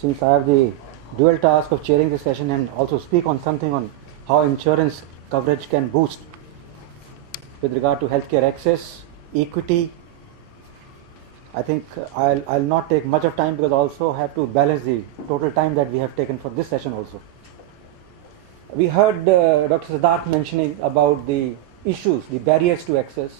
since I have the dual task of chairing this session and also speak on something on how insurance coverage can boost with regard to healthcare access, equity, I think I'll not take much of time because I also have to balance the total time that we have taken for this session also. We heard Dr. Siddharth mentioning about the issues, the barriers to access,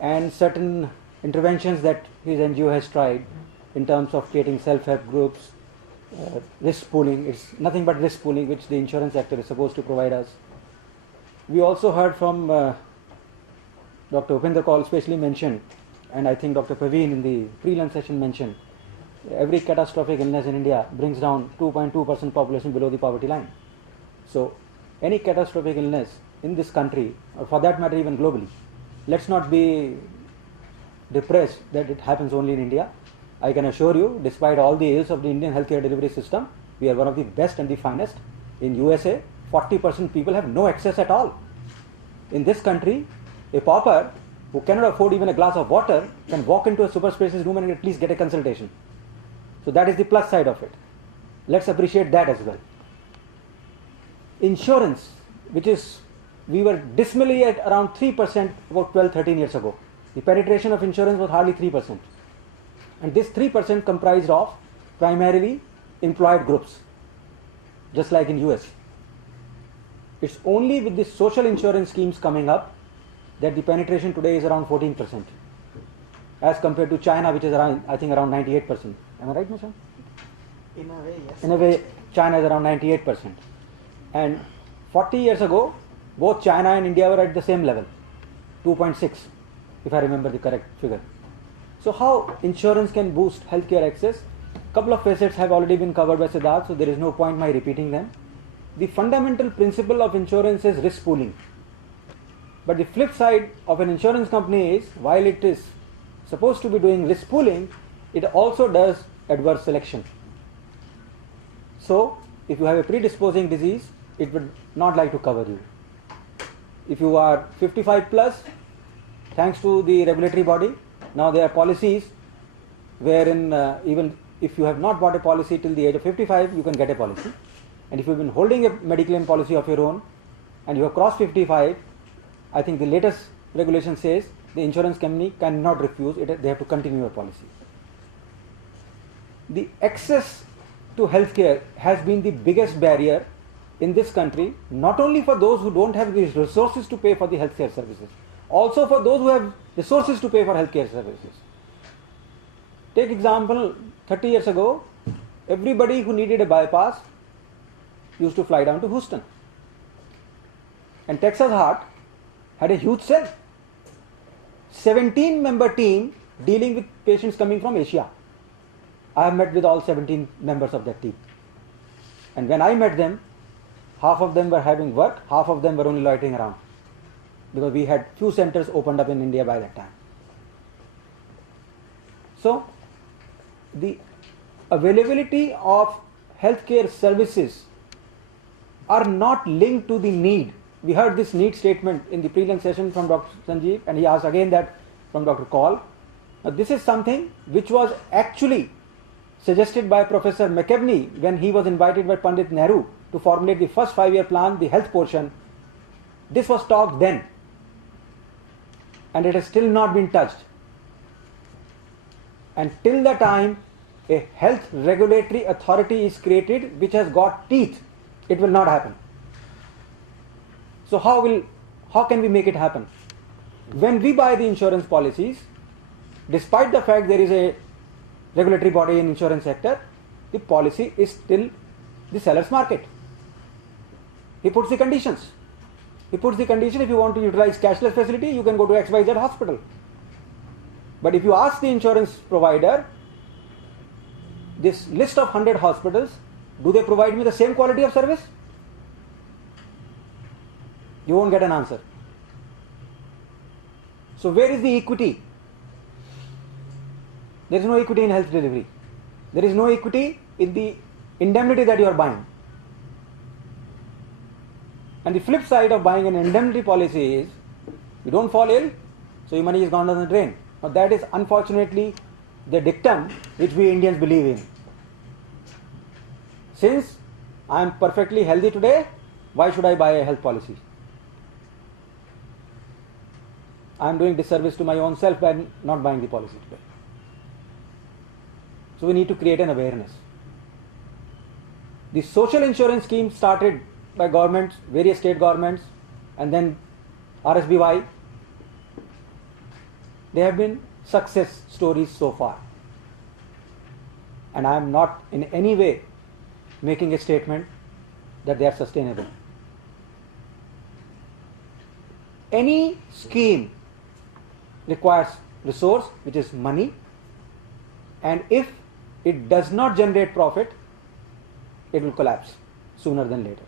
and certain interventions that his NGO has tried in terms of creating self-help groups, risk pooling. It's nothing but risk pooling which the insurance sector is supposed to provide us. We also heard from Dr. Upinder Kaul especially mentioned, and I think Dr. Praveen in the pre-lunch session mentioned, every catastrophic illness in India brings down 2.2% population below the poverty line. So any catastrophic illness in this country, or for that matter even globally, let's not be depressed that it happens only in India. I can assure you, despite all the ills of the Indian healthcare delivery system, we are one of the best and the finest. In USA, 40% people have no access at all. In this country, a pauper who cannot afford even a glass of water can walk into a super spacious room and at least get a consultation. So that is the plus side of it. Let's appreciate that as well. Insurance, which is, we were dismally at around 3% about 12-13 years ago. The penetration of insurance was hardly 3%. And this 3% comprised of primarily employed groups, just like in US. It's only with the social insurance schemes coming up that the penetration today is around 14%, as compared to China, which is around, I think, around 98%. Am I right, Nishan? In a way, yes. In a way, China is around 98%. And 40 years ago, both China and India were at the same level, 2.6, if I remember the correct figure. So how insurance can boost healthcare access? A couple of facets have already been covered by Siddharth, so there is no point my repeating them. The fundamental principle of insurance is risk pooling. But the flip side of an insurance company is, while it is supposed to be doing risk pooling, it also does adverse selection. So, if you have a predisposing disease, it would not like to cover you. If you are 55 plus, thanks to the regulatory body, now there are policies wherein even if you have not bought a policy till the age of 55, you can get a policy. And if you have been holding a medical claim policy of your own and you have crossed 55, I think the latest regulation says the insurance company cannot refuse it, they have to continue your policy. The access to healthcare has been the biggest barrier in this country, not only for those who don't have the resources to pay for the healthcare services, also for those who have resources to pay for healthcare services. Take example, 30 years ago, everybody who needed a bypass used to fly down to Houston. And Texas Heart had a huge cell, 17-member team dealing with patients coming from Asia. I have met with all 17 members of that team. And when I met them, half of them were having work, half of them were only loitering around. Because we had few centers opened up in India by that time. So, the availability of healthcare services are not linked to the need. We heard this need statement in the pre-lunch session from Dr. Sanjeev, and he asked again that from Dr. Kaul. Now, this is something which was actually suggested by Professor McKevney when he was invited by Pandit Nehru to formulate the first 5-year plan, the health portion. This was talked then, and it has still not been touched. And till the time a health regulatory authority is created which has got teeth, it will not happen. So how can we make it happen? When we buy the insurance policies, despite the fact there is a regulatory body in insurance sector, the policy is still the seller's market. He puts the conditions. He puts the condition, if you want to utilize cashless facility, you can go to XYZ hospital. But if you ask the insurance provider, this list of 100 hospitals, do they provide me the same quality of service? You won't get an answer. So where is the equity? There is no equity in health delivery. There is no equity in the indemnity that you are buying. And the flip side of buying an indemnity policy is, you don't fall ill, so your money is gone down the drain. Now that is unfortunately the dictum which we Indians believe in. Since I am perfectly healthy today, why should I buy a health policy? I am doing disservice to my own self by not buying the policy today. So we need to create an awareness. The social insurance scheme started by governments, various state governments, and then RSBY. They have been success stories so far. And I am not in any way making a statement that they are sustainable. Any scheme requires resource, which is money, and if it does not generate profit, it will collapse sooner than later.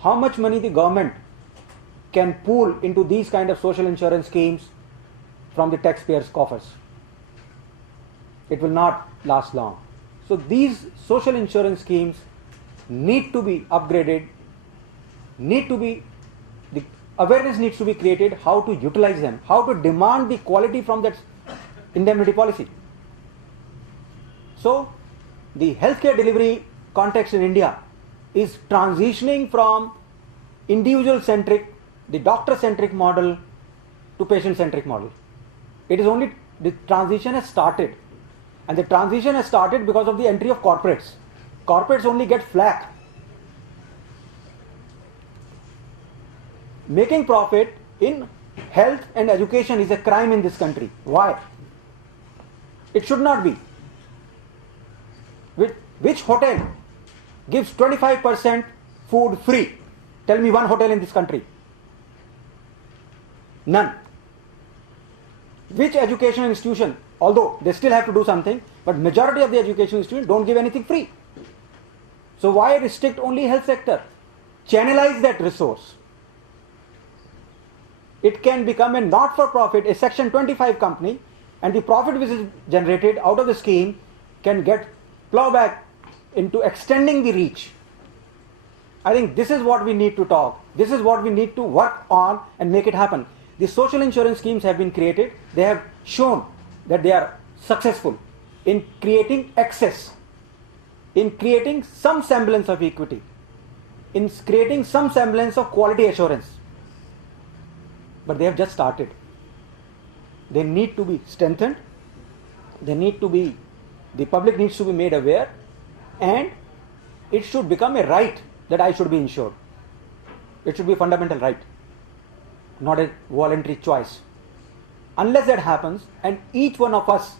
How much money the government can pool into these kind of social insurance schemes from the taxpayers' coffers? It will not last long. So these social insurance schemes need to be upgraded, the awareness needs to be created how to utilize them, how to demand the quality from that indemnity policy. So the healthcare delivery context in India is transitioning from individual-centric, the doctor-centric model to patient-centric model. It is only, the transition has started. And the transition has started because of the entry of corporates. Corporates only get flack. Making profit in health and education is a crime in this country. Why? It should not be. Which hotel gives 25% food free? Tell me one hotel in this country. None. Which education institution, although they still have to do something, but majority of the education institutions don't give anything free. So why restrict only health sector? Channelize that resource. It can become a not-for-profit, a Section 25 company, and the profit which is generated out of the scheme can get plowback into extending the reach. I think this is what we need to talk. This is what we need to work on and make it happen. The social insurance schemes have been created. They have shown that they are successful in creating access, in creating some semblance of equity, in creating some semblance of quality assurance. But they have just started. They need to be strengthened. The public needs to be made aware, and it should become a right that I should be insured. It should be a fundamental right, not a voluntary choice. Unless that happens and each one of us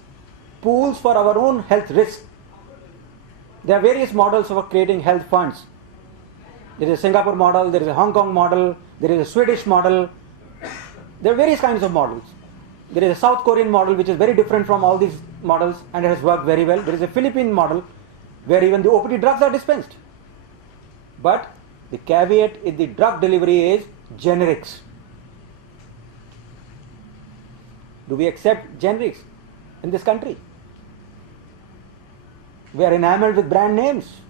pools for our own health risk, there are various models for creating health funds. There is a Singapore model, there is a Hong Kong model, there is a Swedish model. There are various kinds of models. There is a South Korean model which is very different from all these models and it has worked very well. There is a Philippine model where even the OPD drugs are dispensed. But the caveat in the drug delivery is generics. Do we accept generics in this country? We are enamored with brand names.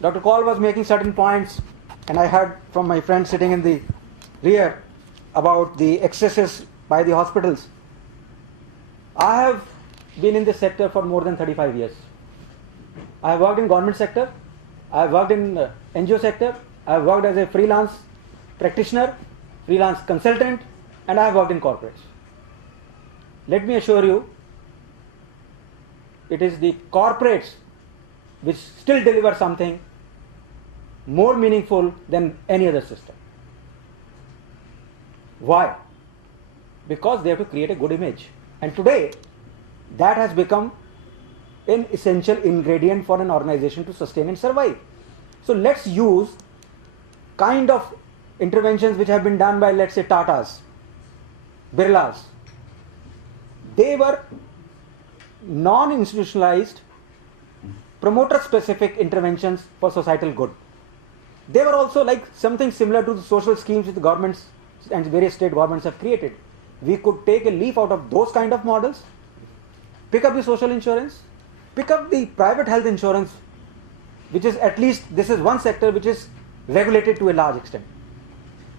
Dr. Kaul was making certain points, and I heard from my friend sitting in the rear about the excesses by the hospitals. I have been in this sector for more than 35 years. I have worked in government sector, I have worked in NGO sector, I have worked as a freelance practitioner, freelance consultant, and I have worked in corporates. Let me assure you, it is the corporates which still deliver something more meaningful than any other system. Why? Because they have to create a good image. And today, that has become an essential ingredient for an organization to sustain and survive. So let's use kind of interventions which have been done by, let's say, Tatas, Birlas. They were non-institutionalized, promoter-specific interventions for societal good. They were also like something similar to the social schemes which the governments and various state governments have created. We could take a leaf out of those kind of models, pick up the social insurance, pick up the private health insurance, which is at least, this is one sector which is regulated to a large extent.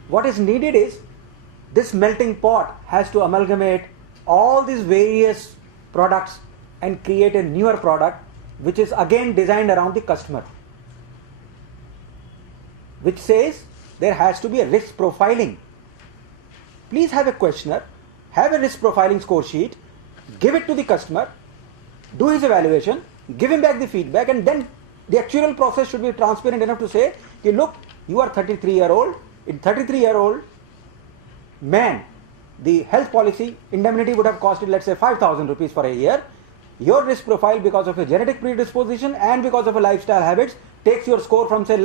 What is needed is, this melting pot has to amalgamate all these various products and create a newer product which is again designed around the customer, which says there has to be a risk profiling. Please have a questionnaire, have a risk profiling score sheet, give it to the customer, do his evaluation, give him back the feedback, and then the actual process should be transparent enough to say, okay, look, you are 33-year-old, in 33-year-old man, the health policy indemnity would have costed, let's say, 5,000 rupees for a year. Your risk profile, because of a genetic predisposition and because of a lifestyle habits, takes your score from, say,